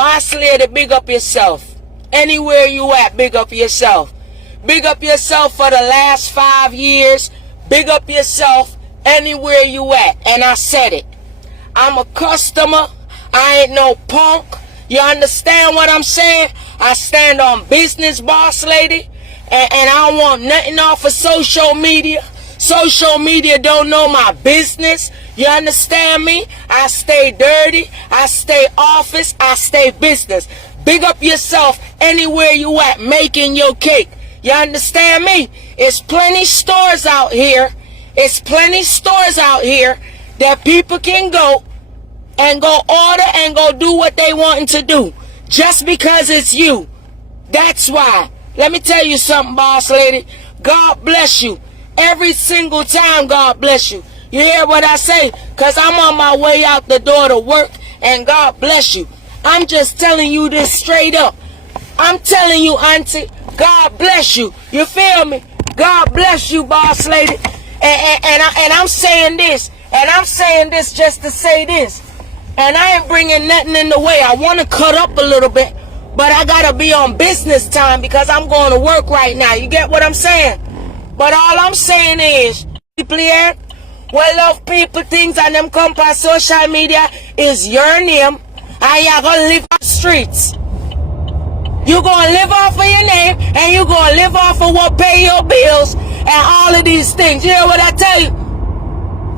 Boss lady, big up yourself. Anywhere you at, big up yourself. Big up yourself for the last 5 years. Big up yourself anywhere you at. And I said it. I'm a customer. I ain't no punk. You understand what I'm saying? I stand on business, boss lady. And I don't want nothing off of social media. Social media don't know my business. You understand me? I stay dirty. I stay office. I stay business. Big up yourself anywhere you at making your cake. You understand me? It's plenty stores out here. It's plenty stores out here that people can go and go order and go do what they wanting to do. Just because it's you. That's why. Let me tell you something, boss lady. God bless you. Every single time, God bless you. You hear what I say? Because I'm on my way out the door to work, and God bless you. I'm just telling you this straight up. I'm telling you, auntie, God bless you. You feel me? God bless you, boss lady. And I'm saying this. And I'm saying this just to say this. And I ain't bringing nothing in the way. I want to cut up a little bit. But I got to be on business time because I'm going to work right now. You get what I'm saying? But all I'm saying is, people here, well, love people, things, and them come on social media is your name. And you're going to live on the streets. You're going to live off of your name, and you're going to live off of what pay your bills and all of these things. You hear what I tell you?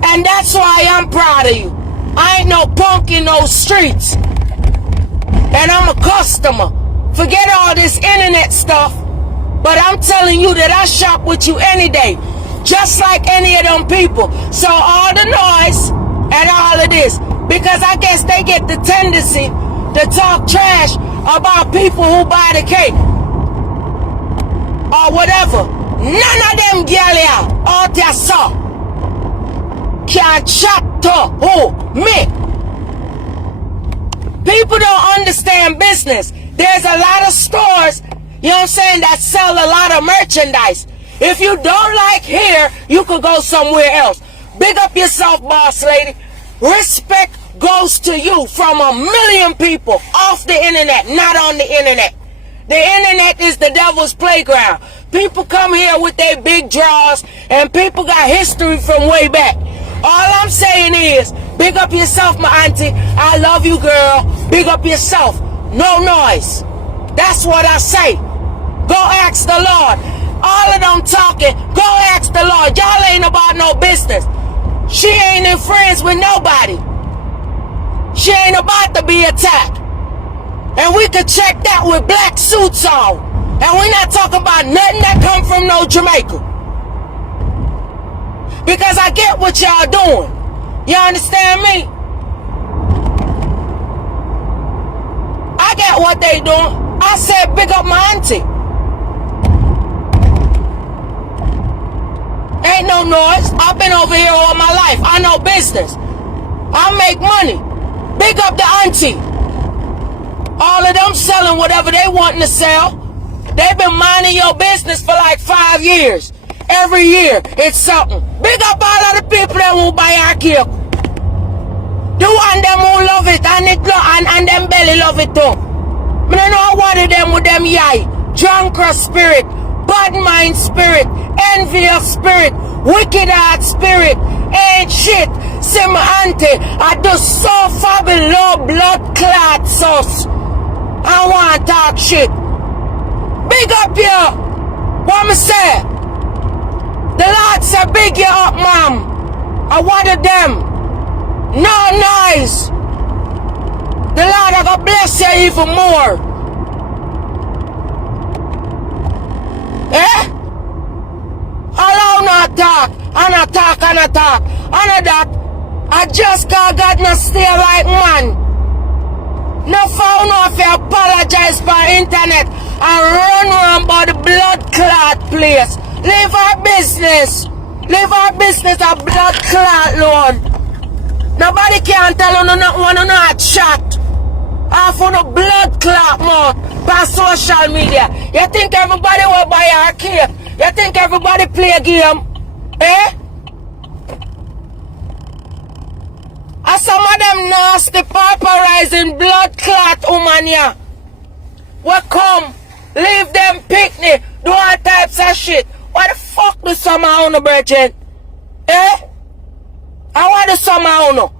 And that's why I'm proud of you. I ain't no punk in those streets. And I'm a customer. Forget all this internet stuff. But I'm telling you that I shop with you any day. Just like any of them people. So all the noise and all of this. Because I guess they get the tendency to talk trash about people who buy the cake. Or whatever. None of them gal here out there saw can chat to who? Me. People don't understand business. There's a lot of stores, you know what I'm saying, that sell a lot of merchandise. If you don't like here, you could go somewhere else. Big up yourself, boss lady. Respect goes to you from a million people off the internet, not on the internet. The internet is the devil's playground. People come here with their big draws, and people got history from way back. All I'm saying is, big up yourself, my auntie. I love you, girl. Big up yourself. No noise. That's what I say. Go ask the Lord. All of them talking, go ask the Lord. Y'all ain't about no business. She ain't in friends with nobody. She ain't about to be attacked. And we could check that with black suits on. And we're not talking about nothing that come from no Jamaica. Because I get what y'all doing. You understand me? I get what they doing. I said big up my auntie. Ain't no noise. I've been over here all my life. I know business. I make money. Big up the auntie. All of them selling whatever they wanting to sell. They've been minding your business for like 5 years. Every year, it's something. Big up all of the people that will buy our cake. The one them who love it and them belly love it too. I don't know one of them with them yai. Drunkard spirit, bad mind spirit, envious spirit, wicked heart spirit, ain't shit. See my auntie, I do so far below blood clot sauce. I want to talk shit. Big up you. What me say? The Lord said big you up, ma'am. I wanted them. No noise. The Lord I gonna bless you even more. Eh? Allow not talk. And I talk and I talk. And that I just call God not stay like man. No phone off you apologize for internet and run around by the blood clot place. Leave our business. Leave our business a blood clot, Lord. Nobody can tell you not want to not chat. Half on a blood clot, man, by social media. You think everybody will buy our cake? You think everybody play a game? Eh? And some of them nasty pauperizing blood clot woman here. We come, leave them picnic, do all types of shit. What the fuck do some of you, brethren? Eh? I want to some of you.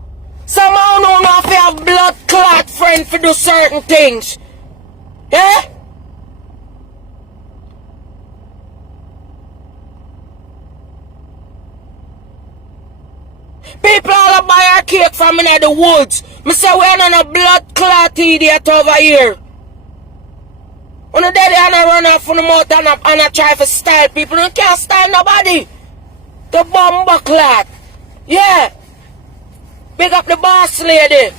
Some of you have to have blood clot friend to do certain things. Eh? People all buy a cake from in the woods. Me say we ain't on a blood clot idiot over here. When the daddy and I run off from the mouth and I try to style people, you can't style nobody. The bomber clot. Yeah. Big up the boss lady.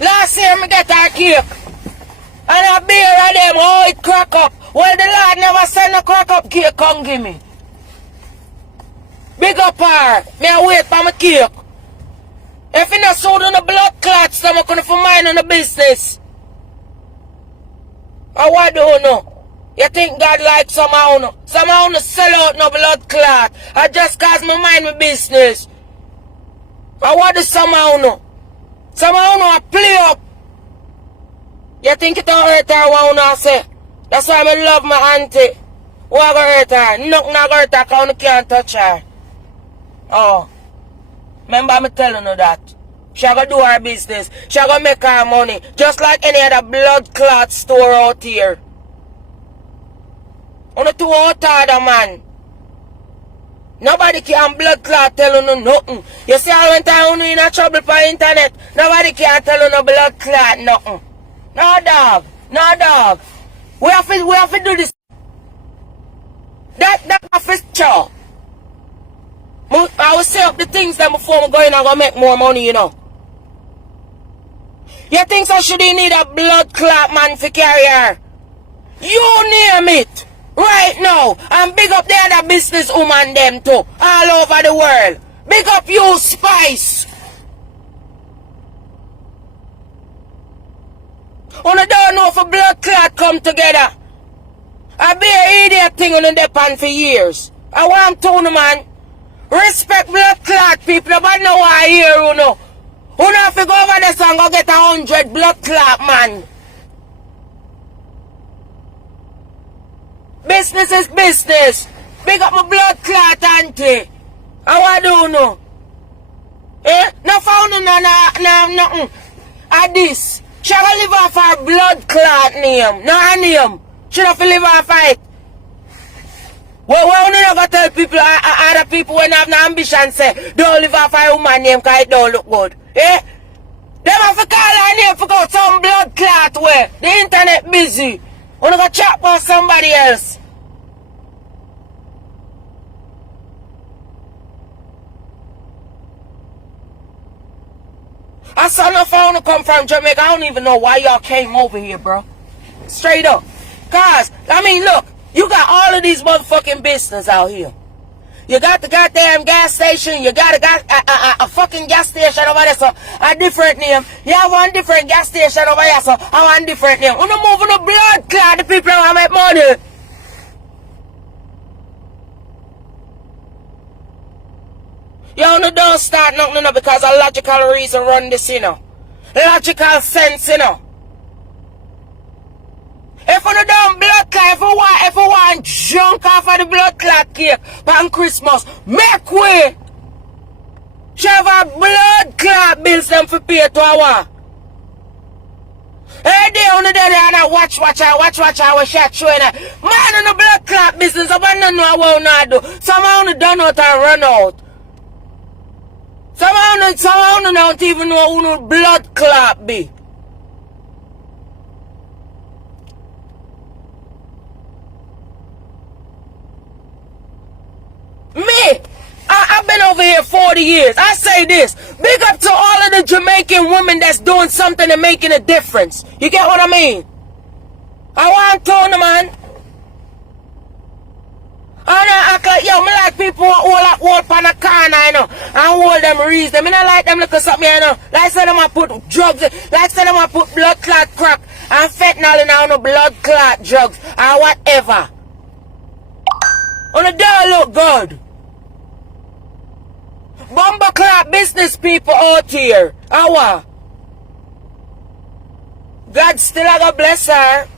Last year me get her cake. And a beer of them, oh it crack up. Well the Lord never send a crack up cake, come give me. Big up her. Me I wait for my cake. If you not sold on the blood clots, then I'm going to mind on the business. Or what do you know? You think God likes somehow no? Somehow no sell out no blood clot. I just cause my mind my business. Or what do somehow no? Somehow no I play up. You think it don't hurt her what I say? That's why I love my auntie. What gonna hurt her? Nothing not gonna hurt her because I can't touch her. Oh. Remember me telling you that. She gonna do her business. She gonna make her money. Just like any other blood clot store out here. On the two out order, man. Nobody can blood clot tell you nothing. You see how when time you in a trouble for internet, nobody can tell you no blood clot nothing. No dog. No dog. We have to do this. That official. I will say up the things then before I'm going and go make more money, you know. You think so should you need a blood clot man for carry her? You name it. Right now. And big up the other business woman them too. All over the world. Big up you Spice. I don't know if a blood clot come together. I be an idiot thing on the depend for years. I want to man. Respect blood clot people. Nobody know why I hear you know. You know if you go over there and go get 100 blood clot man. Business is business. Big up my blood clot auntie. And what do you know? Eh? No found nothing. At this. She gonna live off her blood clot name. No her name. She don't live off it. Well, why you not gonna tell people, other people when have no ambition say, don't live off her woman name because it don't look good. Eh? Them have to call her name for go some blood clot where the internet busy. You not gonna chat about somebody else. I saw no phone to come from Jamaica. I don't even know why y'all came over here, bro. Straight up. Cause, I mean, look, you got all of these motherfucking business out here. You got the goddamn gas station. You got a fucking gas station over there, so a different name. You have one different gas station over here, so I want different name. When you move on the blood clot, the people want to make money. You don't start nothing, you know, because a logical reason run this, you know. Logical sense, you know. If you don't blood clot, if you want junk off of the blood clot cake on Christmas, make way. Shove a blood clot bills them for pay to our. Hey, they on the day and I watch what shot showing. Man on the blood clot business, I don't know what I do. Someone who done out and run out. Someone don't even know who no blood clot be. Me, I've been over here 40 years. I say this. Big up to all of the Jamaican women that's doing something and making a difference. You get what I mean? I want to, man. And I act like, yo, me like people who hold on a corner, you know, and hold them reason. Me not like them look at something, you know. Like say them a put drugs, like say them a put blood clot crack and fentanyl in all the blood clot drugs or whatever. On the door look good. Bomber clot business people out here. Our God still a go bless her.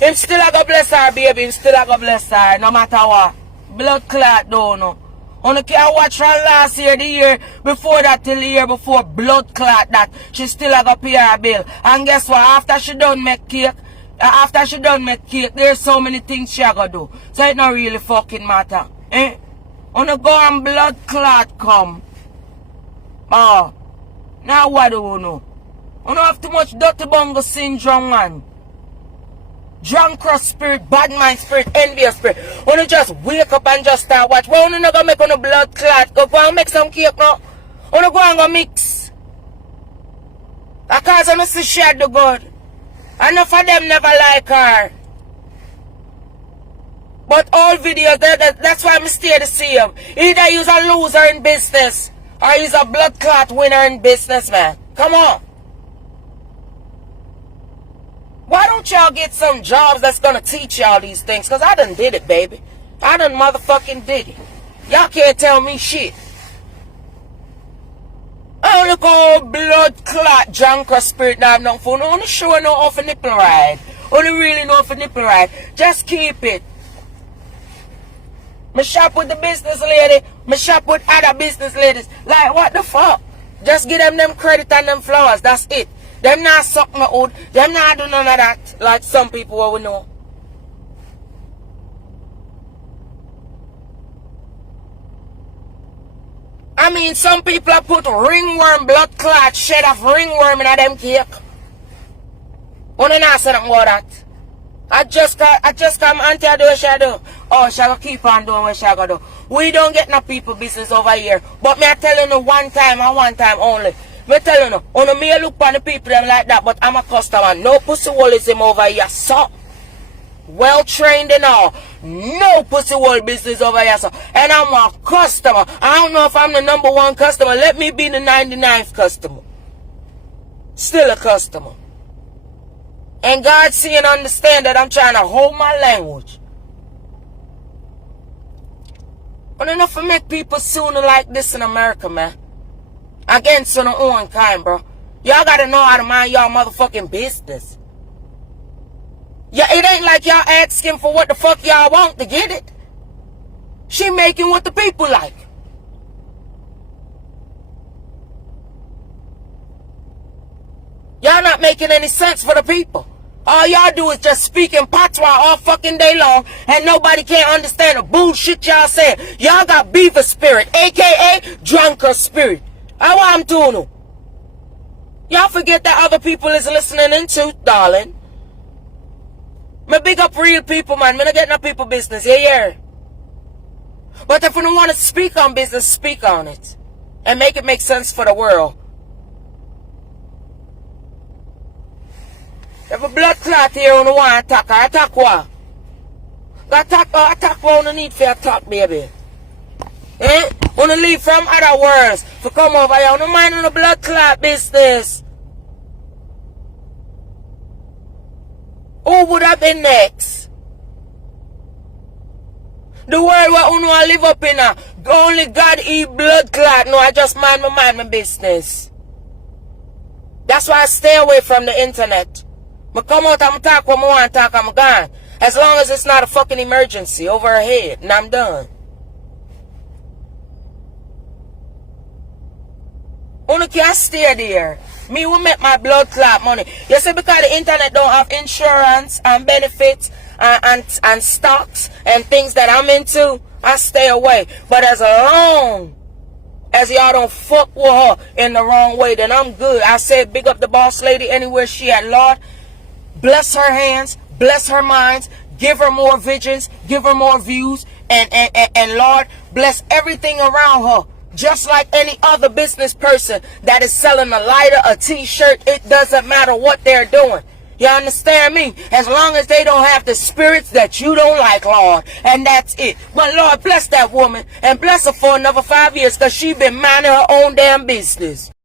Him still a go bless her, baby. Him still a go bless her, no matter what. Blood clot, don't know. Only can watch her last year, the year before that, till the year before, blood clot that she still a go pay her bill. And guess what? After she done make cake, there's so many things she a go do. So it not really fucking matter. Eh? Only go and blood clot come. Oh. Now what do you know? You don't have too much dirty bungle syndrome, man. Drunkard spirit, bad mind spirit, envious spirit. When you just wake up and just start watch. Why you not gonna make on a blood clot? Go and make some cake now. You not go and go mix. Because I see she had the good. Enough of them never like her. But all videos, that's why I stay the same. Either you're a loser in business or you're a blood clot winner in business, man. Come on. Why don't y'all get some jobs that's gonna teach y'all these things? Because I done did it, baby. I done motherfucking did it. Y'all can't tell me shit. Oh, look, old blood clot drunkard spirit that I've known for. No, only sure no off a nipple ride. Only really know off a nipple ride. Just keep it. Me shop with the business lady. Me shop with other business ladies. Like, what the fuck? Just give them credit and them flowers. That's it. Them not suck my hood. Them not do none of that. Like some people what we know. I mean, some people have put ringworm, blood clot, shed of ringworm in them cake. Wanna not say nothing about that. I just come Aunty do what she do. Oh, she gonna keep on doing what she gonna do. We don't get no people business over here. But me I tell you no one time and one time only. Me tell you no, on me look on the people them like that, but I'm a customer. No pussy wallism over here, so well trained and all. No pussy wall business over here, so. And I'm a customer. I don't know if I'm the #1 customer. Let me be the 99th customer. Still a customer. And God see and understand that I'm trying to hold my language. But enough to make people sooner like this in America, man. Against on their own kind, bro. Y'all gotta know how to mind y'all motherfucking business. Yeah, it ain't like y'all asking for what the fuck y'all want to get it. She making what the people like. Y'all not making any sense for the people. All y'all do is just speak in patois all fucking day long, and nobody can't understand the bullshit y'all saying. Y'all got beaver spirit, a.k.a. drunkard spirit. How I'm doing? Y'all forget that other people is listening into, darling. Me big up real people, man. Me not get no people business, yeah. But if you don't want to speak on business, speak on it. And make it make sense for the world. If a blood clot here on the one attack what? Attack what on need for attack, baby. Eh? Wanna leave from other worlds to come over here. No mind on the blood clot business. Who would have been next? The world where you know live up in only God eat blood clot. No, I just mind my business. That's why I stay away from the internet. I come out and talk what I want to talk, I'm gone. As long as it's not a fucking emergency over her head, and I'm done. Only can stay there. Me will make my blood clot money. You see, because the internet don't have insurance and benefits and stocks and things that I'm into, I stay away. But as long as y'all don't fuck with her in the wrong way, then I'm good. I said big up the boss lady anywhere she at, Lord. Bless her hands, bless her minds, give her more visions, give her more views, and Lord, bless everything around her. Just like any other business person that is selling a lighter, a t-shirt, it doesn't matter what they're doing. You understand me? As long as they don't have the spirits that you don't like, Lord. And that's it. But Lord, bless that woman and bless her for another 5 years because she been minding her own damn business.